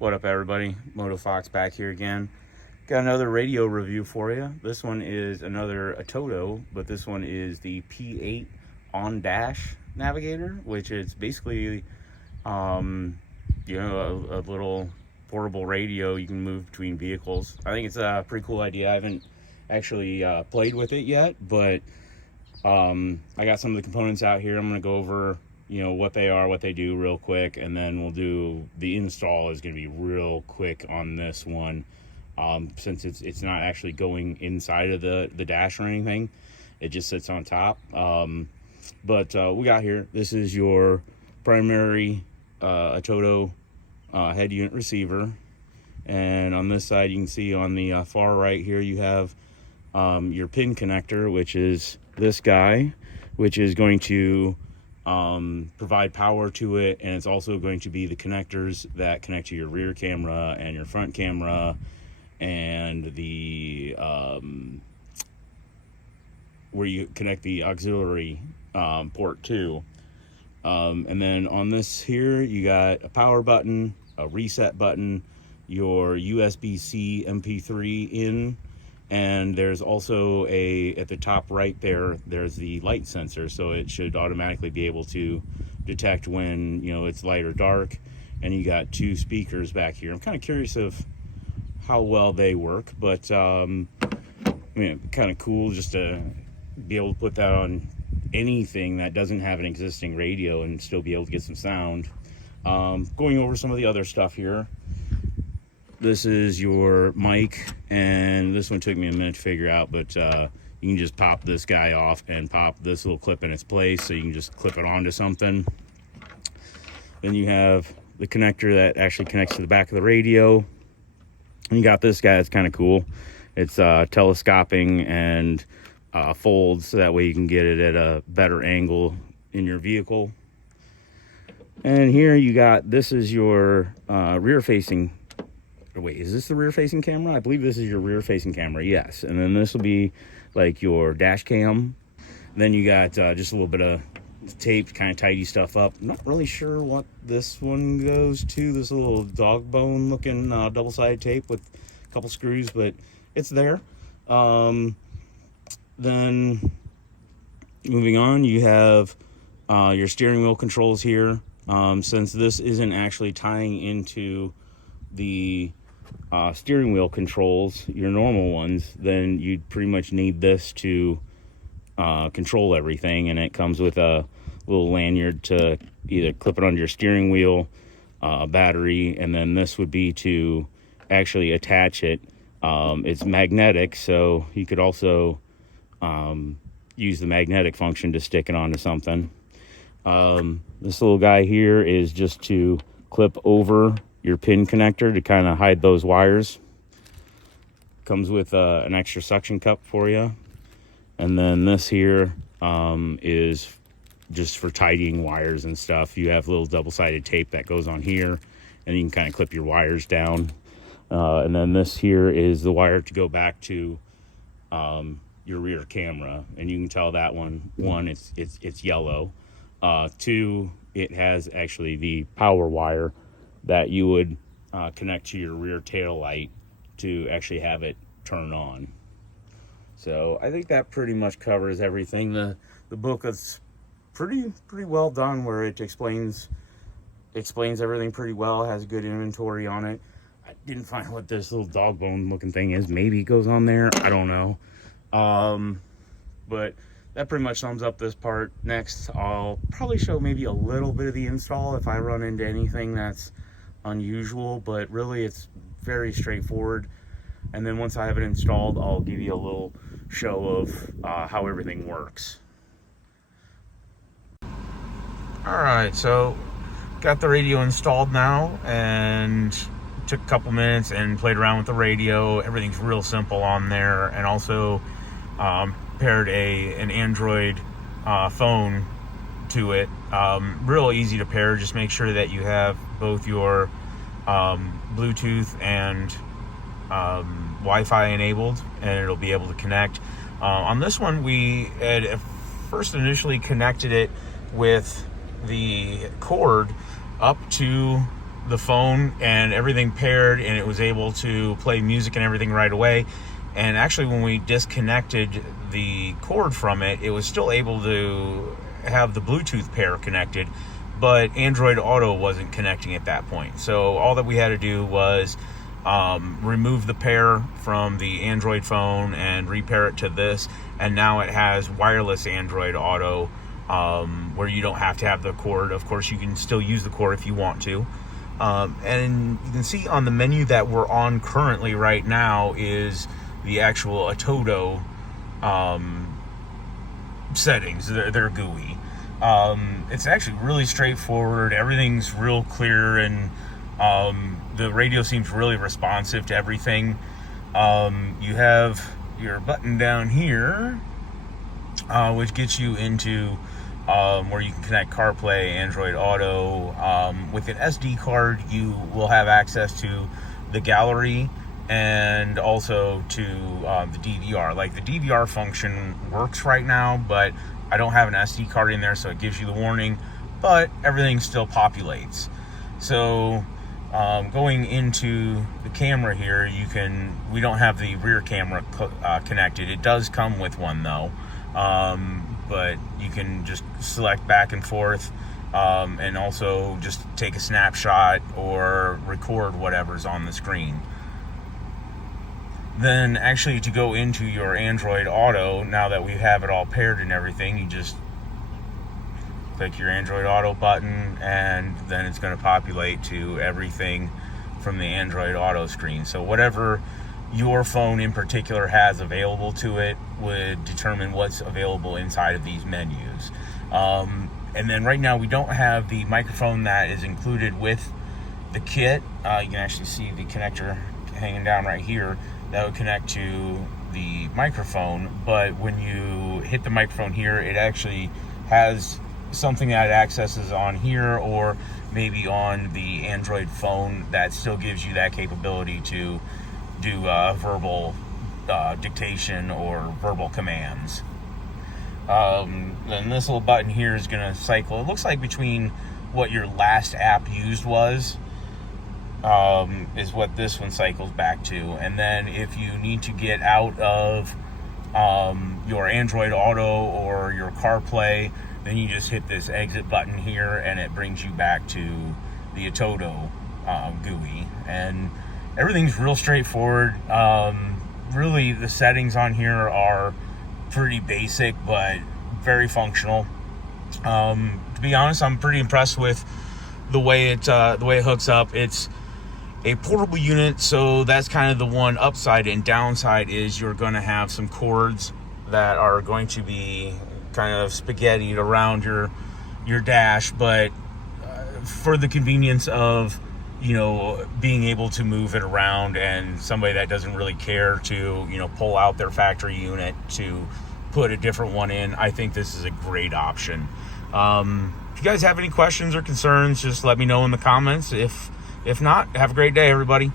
What up, everybody? Moto Fox back here again. Got another radio review for you. This one is another Atoto, but this one is the P8 on dash navigator, which is basically a little portable radio you can move between vehicles. I think it's a pretty cool idea. I haven't actually played with it yet, but I got some of the components out here. I'm going to go over what they are, what they do real quick, and then we'll do the install. Is going to be real quick on this one, since it's not actually going inside of the dash or anything. It just sits on top. But we got here, this is your primary Atoto head unit receiver, and on this side you can see on the far right here you have your pin connector, which is this guy, which is going to provide power to it, and it's also going to be the connectors that connect to your rear camera and your front camera, and the where you connect the auxiliary port to. And then on this here you got a power button, a reset button, your USB-C MP3 in, and there's also at the top right there's the light sensor, so it should automatically be able to detect when it's light or dark. And you got two speakers back here. I'm kind of curious of how well they work, but kind of cool just to be able to put that on anything that doesn't have an existing radio and still be able to get some sound. Going over some of the other stuff here. This is your mic, and this one took me a minute to figure out, but you can just pop this guy off and pop this little clip in its place, so you can just clip it onto something. Then you have the connector that actually connects to the back of the radio. And you got this guy that's kind of cool. It's telescoping and folds, so that way you can get it at a better angle in your vehicle. And here you got, this is your rear-facing. Wait, is this the rear-facing camera? I believe this is your rear-facing camera, yes. And then this will be like your dash cam. Then you got just a little bit of tape to kind of tidy stuff up. I'm not really sure what this one goes to. This little dog bone looking double-sided tape with a couple screws, but it's there. Then moving on, you have your steering wheel controls here. Since this isn't actually tying into the steering wheel controls, your normal ones, then you'd pretty much need this to control everything. And it comes with a little lanyard to either clip it onto your steering wheel, battery, and then this would be to actually attach it. It's magnetic, so you could also use the magnetic function to stick it onto something. This little guy here is just to clip over your pin connector to kind of hide those wires. Comes with an extra suction cup for you. And then this here is just for tidying wires and stuff. You have little double-sided tape that goes on here, and you can kind of clip your wires down. And then this here is the wire to go back to your rear camera, and you can tell that one it's yellow. Two, it has actually the power wire that you would connect to your rear tail light to actually have it turn on. So I think that pretty much covers everything. The book is pretty well done, where it explains everything pretty well. Has good inventory on it. I didn't find what this little dog bone looking thing is. Maybe it goes on there, I don't know. But that pretty much sums up this part. Next, I'll probably show maybe a little bit of the install if I run into anything that's unusual, but really it's very straightforward. And then once I have it installed, I'll give you a little show of how everything works. Alright, so got the radio installed now, and took a couple minutes and played around with the radio. Everything's real simple on there, and also paired an Android phone to it. Real easy to pair. Just make sure that you have both your Bluetooth and Wi-Fi enabled, and it'll be able to connect. On this one, we had first initially connected it with the cord up to the phone and everything paired, and it was able to play music and everything right away. And actually, when we disconnected the cord from it, it was still able to have the Bluetooth pair connected, but Android Auto wasn't connecting at that point. So all that we had to do was remove the pair from the Android phone and repair it to this, and now it has wireless Android Auto, where you don't have to have the cord. Of course, you can still use the cord if you want to. And you can see on the menu that we're on currently right now is the actual Atoto settings. They're GUI. It's actually really straightforward. Everything's real clear, and the radio seems really responsive to everything. You have your button down here, which gets you into where you can connect CarPlay, Android Auto. With an SD card, you will have access to the gallery and also to the DVR. Like, the DVR function works right now, but I don't have an SD card in there, so it gives you the warning, but everything still populates. So going into the camera here, we don't have the rear camera connected. It does come with one though, but you can just select back and forth, and also just take a snapshot or record whatever's on the screen. Then actually, to go into your Android Auto, now that we have it all paired and everything, you just click your Android Auto button, and then it's going to populate to everything from the Android Auto screen. So whatever your phone in particular has available to it would determine what's available inside of these menus. And then right now, we don't have the microphone that is included with the kit. You can actually see the connector hanging down right here. That would connect to the microphone, but when you hit the microphone here, it actually has something that accesses on here, or maybe on the Android phone, that still gives you that capability to do verbal dictation or verbal commands. Then this little button here is going to cycle. It looks like between what your last app used was, is what this one cycles back to. And then if you need to get out of your Android Auto or your CarPlay, then you just hit this exit button here, and it brings you back to the Atoto GUI. And everything's real straightforward. Really, the settings on here are pretty basic, but very functional. To be honest, I'm pretty impressed with the way it hooks up. It's a portable unit, so that's kind of the one upside. And downside is you're going to have some cords that are going to be kind of spaghettied around your dash, but for the convenience of, being able to move it around, and somebody that doesn't really care to, pull out their factory unit to put a different one in, I think this is a great option. If you guys have any questions or concerns, just let me know in the comments. If not, have a great day, everybody.